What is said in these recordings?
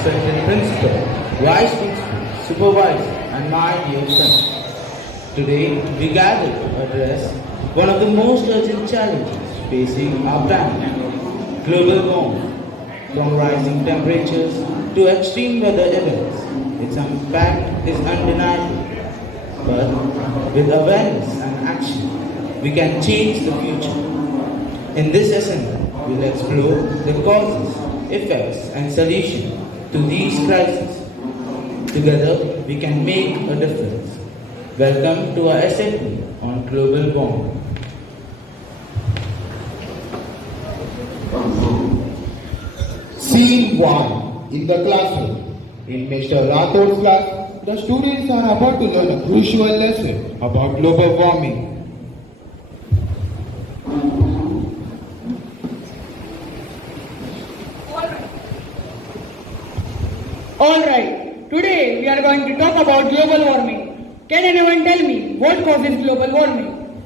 respected principal, vice principal, supervisor, and my dear friends. Today, we gather to address one of the most urgent challenges facing our planet, global warming. From rising temperatures to extreme weather events, its impact is undeniable. But with awareness and action, we can change the future. In this assembly, we'll explore the causes, effects, and solutions to these crises. Together, we can make a difference. Welcome to our assembly on global warming. Scene 1 in the classroom. In Mr. Rathod's class, the students are about to learn a crucial lesson about global warming. Alright, today we are going to talk about global warming. Can anyone tell me what causes global warming?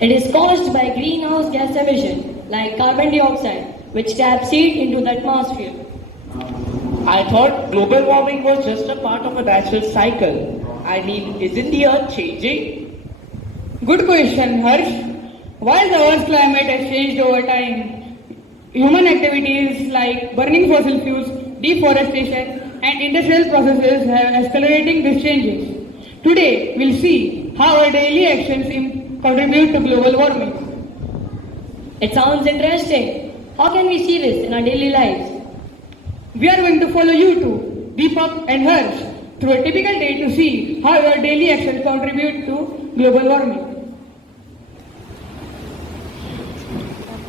It is caused by greenhouse gas emission like carbon dioxide, which traps heat into the atmosphere. I thought global warming was just a part of a natural cycle. I mean, isn't the earth changing? Good question, Harsh. While the Earth's climate has changed over time, human activities like burning fossil fuels, deforestation, and industrial processes have accelerating these changes. Today, we'll see how our daily actions contribute to global warming. It sounds interesting. How can we see this in our daily lives? We are going to follow you two, Deepak and Harsh, through a typical day to see how your daily actions contribute to global warming.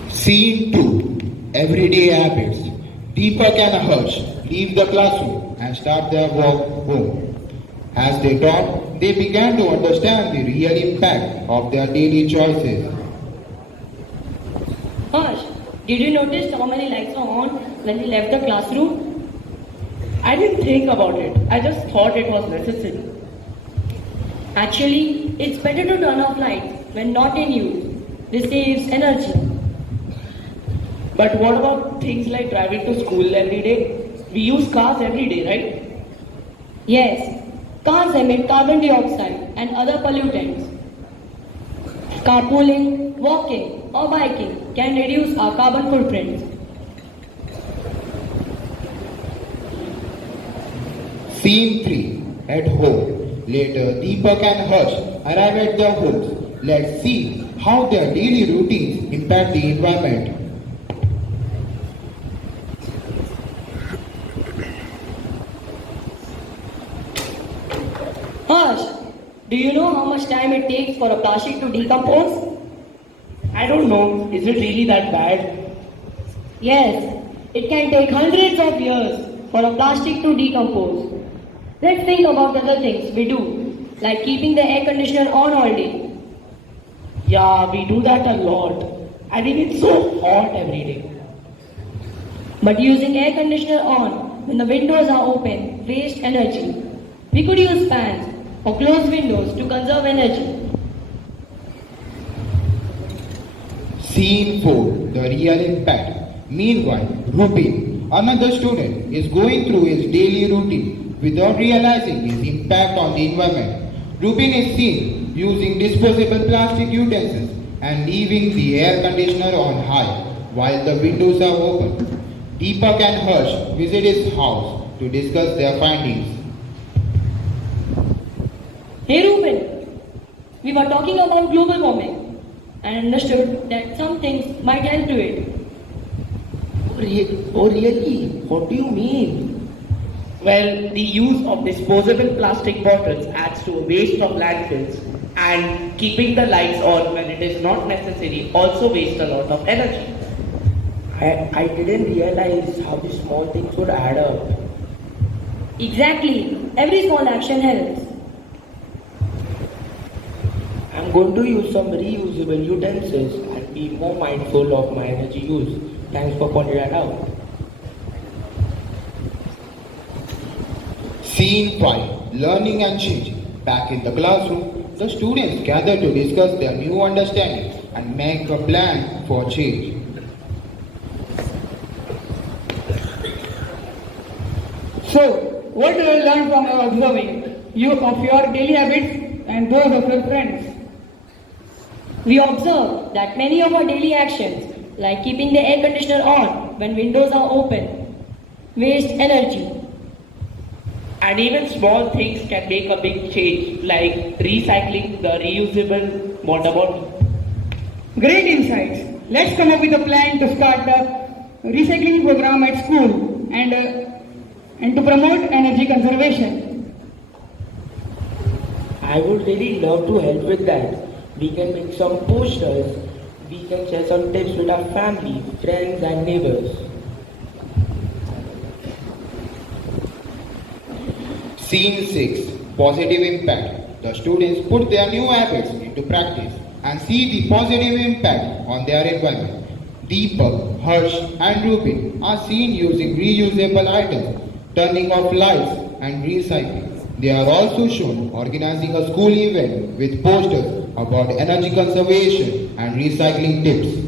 Scene 2 Everyday habits. Deepak and Harsh leave the classroom and start their walk home. As they talked, they began to understand the real impact of their daily choices. Harsh, did you notice how many lights were on when we left the classroom? I didn't think about it. I just thought it was necessary. Actually, it's better to turn off lights when not in use. This saves energy. But what about things like driving to school every day? We use cars every day, right? Yes, cars emit carbon dioxide and other pollutants. Carpooling, walking, or biking can reduce our carbon footprint. Scene 3 At home. Later, Deepak and Harsh arrive at their homes. Let's see how their daily routines impact the environment. Harsh, do you know how much time it takes for a plastic to decompose? I don't know. Is it really that bad? Yes, it can take hundreds of years for a plastic to decompose. Let's think about other things we do, like keeping the air conditioner on all day. Yeah, we do that a lot. I mean, it's so hot every day. But using air conditioner on when the windows are open wastes energy. We could use fans or close windows to conserve energy. Scene 4 The real impact. Meanwhile, Rupin, another student, is going through his daily routine without realizing his impact on the environment. Rupin is seen using disposable plastic utensils and leaving the air conditioner on high while the windows are open. Deepak and Harsh visit his house to discuss their findings. Hey Ruben, we were talking about global warming and understood that some things might help to it. Oh, really? What do you mean? Well, the use of disposable plastic bottles adds to a waste of landfills, and keeping the lights on when it is not necessary also wastes a lot of energy. I didn't realize how these small things would add up. Exactly, every small action helps. I'm going to use some reusable utensils and be more mindful of my energy use. Thanks for pointing that out. Scene 5 Learning and Changing. Back in the classroom, the students gather to discuss their new understanding and make a plan for change. So, what do you learn from observing you of your daily habits and those of your friends? We observe that many of our daily actions, like keeping the air conditioner on when windows are open, waste energy. And even small things can make a big change, like recycling the reusable water bottle. Great insights. Let's come up with a plan to start a recycling program at school and to promote energy conservation. I would really love to help with that. We can make some posters. We can share some tips with our family, friends and neighbors. Scene 6. Positive impact. The students put their new habits into practice and see the positive impact on their environment. Deepak, Harsh and Rupin are seen using reusable items, turning off lights and recycling. They are also shown organizing a school event with posters about energy conservation and recycling tips.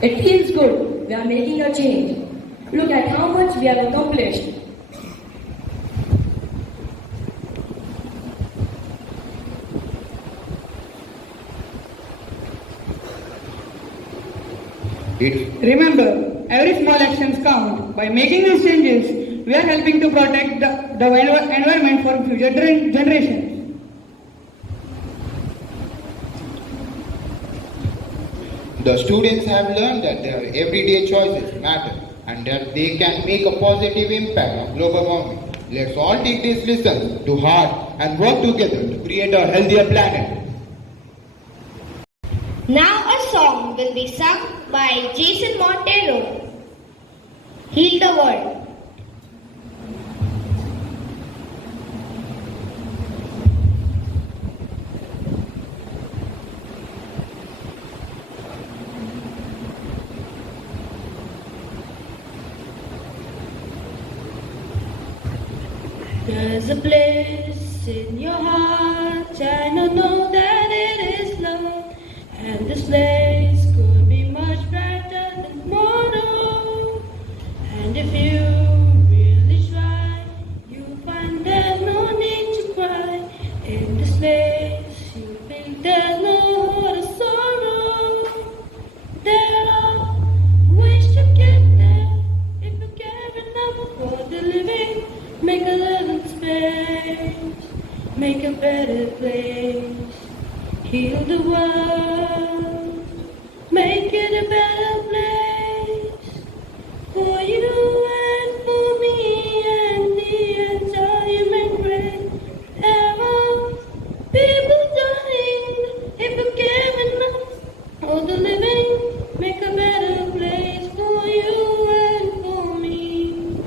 It feels good. We are making a change. Look at how much we have accomplished. Remember, every small actions count. By making these changes, we are helping to protect the environment for future generations. The students have learned that their everyday choices matter and that they can make a positive impact on global warming. Let's all take these lessons to heart and work together to create a healthier planet. Now a song will be sung by Jason Montero. Heal the World. There's a place in your heart, and I know that it is love. And this place could be much brighter than tomorrow. And if you really try, you'll find there's no need to cry. In this place, you think there's no sorrow. There are ways to get there if you care enough for the living. Make a little space, make a better place, heal the world, make it a better place for you and for me and the entire human race. There are people dying if you care enough for the living, make a better place for you and for me.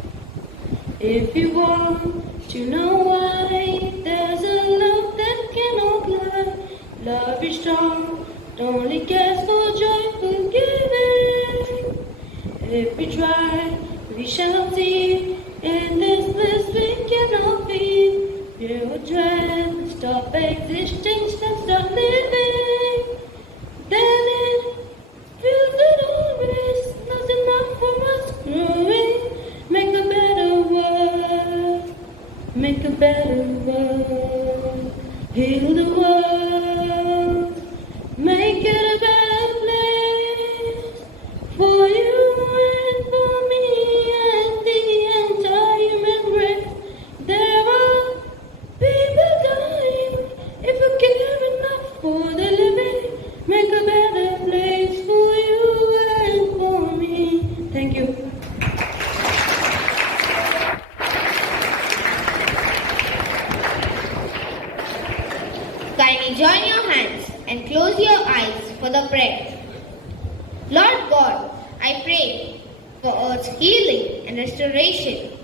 If you want to know why, there's a love that cannot lie. Love is strong, it only cares for joyful giving. If we try, we shall see. In this bliss we cannot be. Pure dread, stop existing, stop living. Then it feels that always not enough for us growing. Make a better world, make a better world, heal the world, make it a better place for you and for me and the entire human race. There are people dying if you care enough for the living, make a better place for you and for me. Thank you. Kindly join your hands and close your eyes for the prayer. Lord God, I pray for Earth's healing and restoration.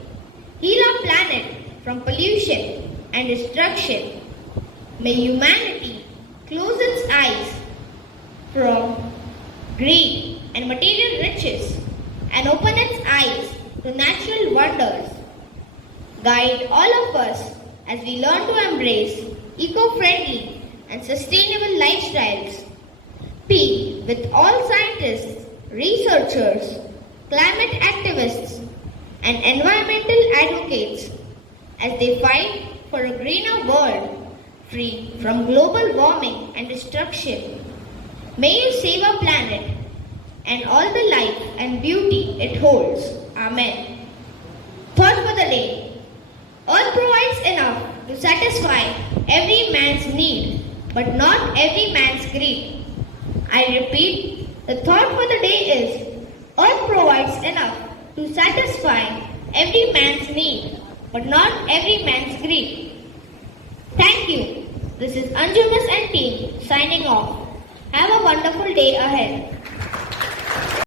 Heal our planet from pollution and destruction. May humanity close its eyes from greed and material riches and open its eyes to natural wonders. Guide all of us as we learn to embrace eco-friendly and sustainable lifestyles. Be with all scientists, researchers, climate activists, and environmental advocates as they fight for a greener world free from global warming and destruction. May you save our planet and all the life and beauty it holds. Amen. Thought for the day. Earth provides enough to satisfy every man's need, but not every man's greed. I repeat, the thought for the day is, Earth provides enough to satisfy every man's need, but not every man's greed. Thank you. This is Anjumas and team signing off. Have a wonderful day ahead.